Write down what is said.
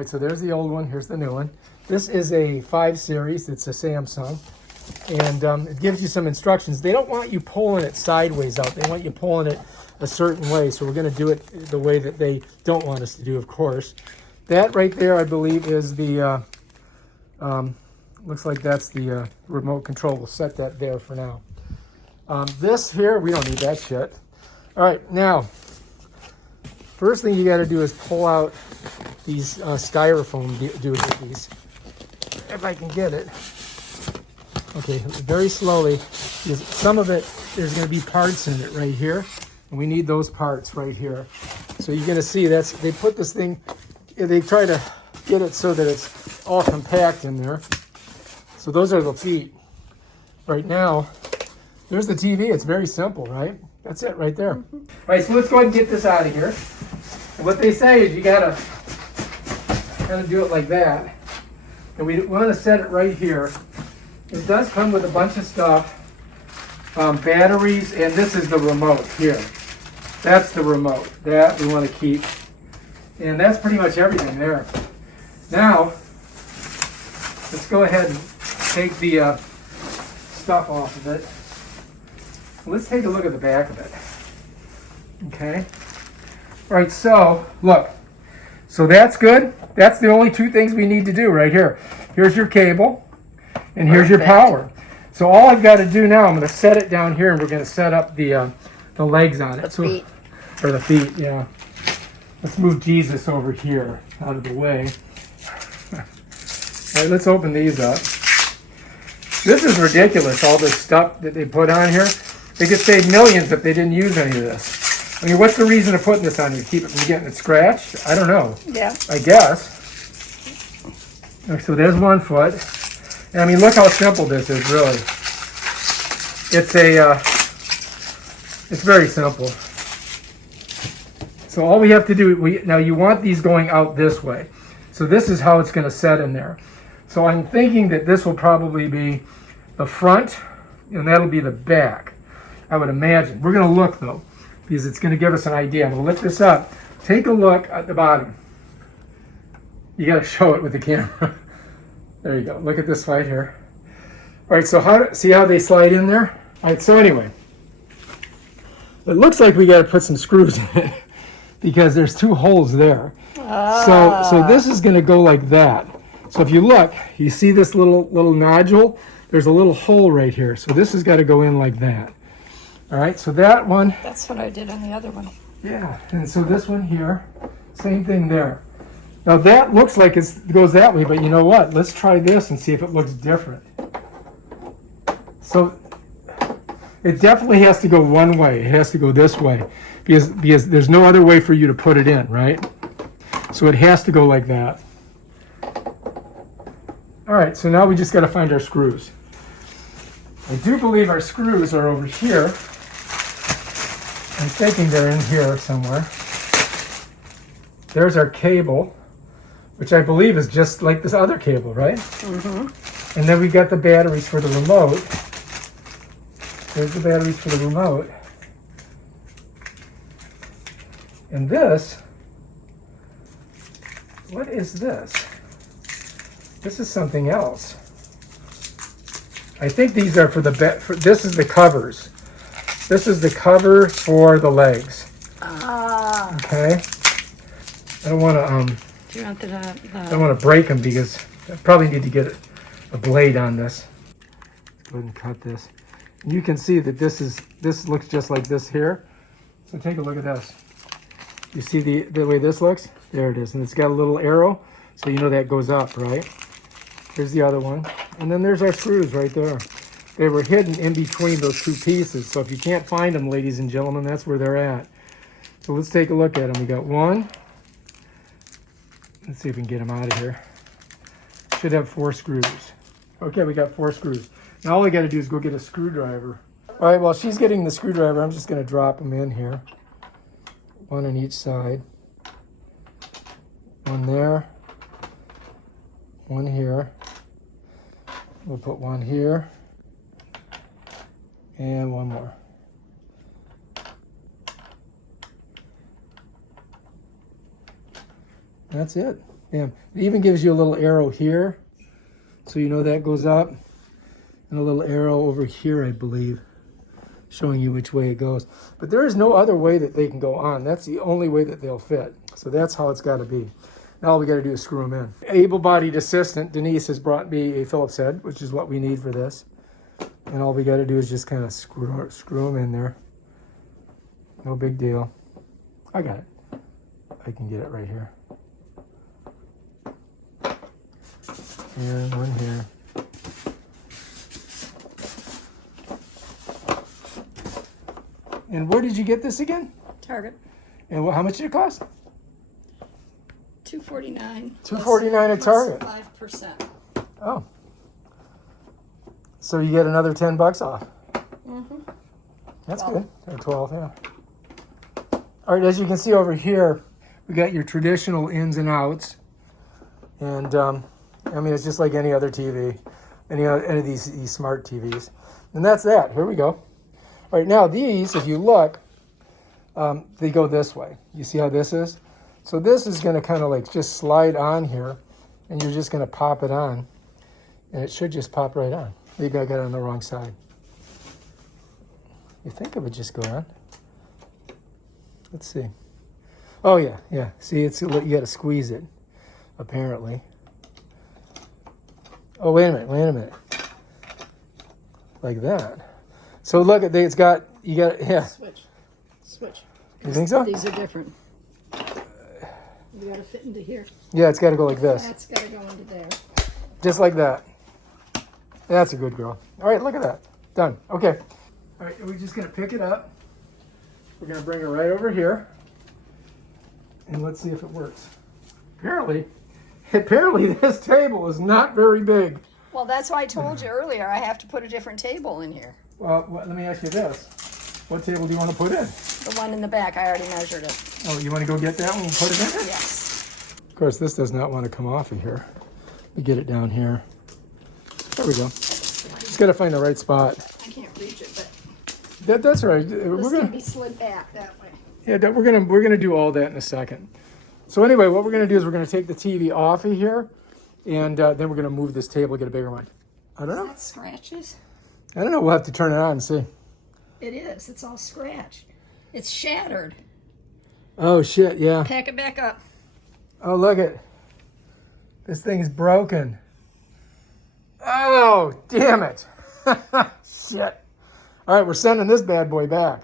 right, so there's the old one. Here's the new one. This is a 5 Series. It's a Samsung. And it gives you some instructions. They don't want you pulling it sideways out. They want you pulling it a certain way. So we're going to do it the way that they don't want us to do, of course. That right there, I believe, is the, looks like that's the remote control. We'll set that there for now. This here, we don't need that shit. All right, now, first thing you got to do is pull out these styrofoam doohickeys. If I can get it. Okay, very slowly. Some of it, there's going to be parts in it right here. And we need those parts right here. So you're going to see they put this thing, they try to get it so that it's all compact in there. So those are the feet. Right now, there's the TV. It's very simple, right? That's it right there. All right, so let's go ahead and get this out of here. And what they say is you got to kind of do it like that. And we want to set it right here. It does come with a bunch of stuff, batteries, and this is the remote here. That's the remote. That we want to keep. And that's pretty much everything there. Now, let's go ahead and take the stuff off of it. Let's take a look at the back of it. Okay. All right, so look. So that's good. That's the only two things we need to do right here. Here's your cable. And here's your power. So all I've got to do now, I'm going to set it down here, and we're going to set up the legs on it. Feet. Or the feet, yeah. Let's move Jesus over here, out of the way. All right, let's open these up. This is ridiculous, all this stuff that they put on here. They could save millions if they didn't use any of this. I mean, what's the reason of putting this on you? Keep it from getting it scratched? I don't know. Yeah. I guess. So there's one foot. And I mean, look how simple this is, really. It's very simple. So all we have to do, now you want these going out this way. So this is how it's going to set in there. So I'm thinking that this will probably be the front, and that'll be the back, I would imagine. We're going to look, though, because it's going to give us an idea. I'm going to lift this up. Take a look at the bottom. You got to show it with the camera. There you go. Look at this right here. All right, so see how they slide in there? All right, so anyway, it looks like we got to put some screws in it because there's 2 holes there. So this is going to go like that. So if you look, you see this little nodule? There's a little hole right here. So this has got to go in like that. All right, so that one. That's what I did on the other one. Yeah, and so this one here, same thing there. Now that looks like it goes that way, but you know what? Let's try this and see if it looks different. So it definitely has to go one way. It has to go this way because there's no other way for you to put it in, right? So it has to go like that. All right, so now we just got to find our screws. I do believe our screws are over here. I'm thinking they're in here somewhere. There's our cable, which I believe is just like this other cable, right? Mm-hmm. And then we've got the batteries for the remote. There's the batteries for the remote. And this, what is this? This is something else. I think these are for this is the covers. This is the cover for the legs. Ah. Okay. I don't want to Do you want I don't want to break them because I probably need to get a blade on this. Let's go ahead and cut this. And you can see that this looks just like this here. So take a look at this. You see the way this looks? There it is. And it's got a little arrow, so you know that goes up, right? Here's the other one. And then there's our screws right there. They were hidden in between those 2 pieces. So if you can't find them, ladies and gentlemen, that's where they're at. So let's take a look at them. We got one. Let's see if we can get them out of here. Should have 4 screws. Okay, we got 4 screws. Now all I got to do is go get a screwdriver. All right, while she's getting the screwdriver, I'm just going to drop them in here. One on each side. One there. One here. We'll put one here. And one more. That's it. Yeah, it even gives you a little arrow here, so you know that goes up, and a little arrow over here, I believe, showing you which way it goes. But there is no other way that they can go on. That's the only way that they'll fit. So that's how it's got to be. Now all we got to do is screw them in. Able-bodied assistant, Denise, has brought me a Phillips head, which is what we need for this. And all we got to do is just kind of screw them in there. No big deal. I got it. I can get it right here. And one here. And where did you get this again? Target. And how much did it cost? $249. $249 at Target. 5%. Oh. So you get another $10 off. Mm-hmm. That's 12. good. Or 12, yeah. All right, as you can see over here, we got your traditional ins and outs. And, I mean, it's just like any other TV, any of these smart TVs. And that's that. Here we go. All right, now these, if you look, they go this way. You see how this is? So this is going to kind of like just slide on here, and you're just going to pop it on. And it should just pop right on. Maybe I got it on the wrong side. You think it would just go on? Let's see. Oh yeah, yeah. See, you got to squeeze it, apparently. Oh, wait a minute. Like that. So look at it's got, yeah. Switch. You think so? These are different. You gotta fit into here. Yeah, it's got to go like this. That's gotta go into there. Just like that. That's a good girl. All right, look at that. Done. Okay. All right, we're just going to pick it up. We're going to bring it right over here. And let's see if it works. Apparently this table is not very big. Well, that's why I told you earlier I have to put a different table in here. Well, let me ask you this. What table do you want to put in? The one in the back, I already measured it. Oh, you want to go get that one and put it in there? Yes. Of course, this does not want to come off of here. Let me get it down here. There we go. Just got to find the right spot. I can't reach it, but That's right. this We're can gonna, be slid back that way. yeah, we're gonna do all that in a second. So anyway, what we're gonna do is we're gonna take the TV off of here, and then we're gonna move this table, get a bigger one. I don't know. That scratches? I don't know. We'll have to turn it on and see. It is. It's all scratched. It's shattered. Oh shit! Yeah. Pack it back up. Oh look it. This thing's broken. Oh damn it! Shit. All right, we're sending this bad boy back.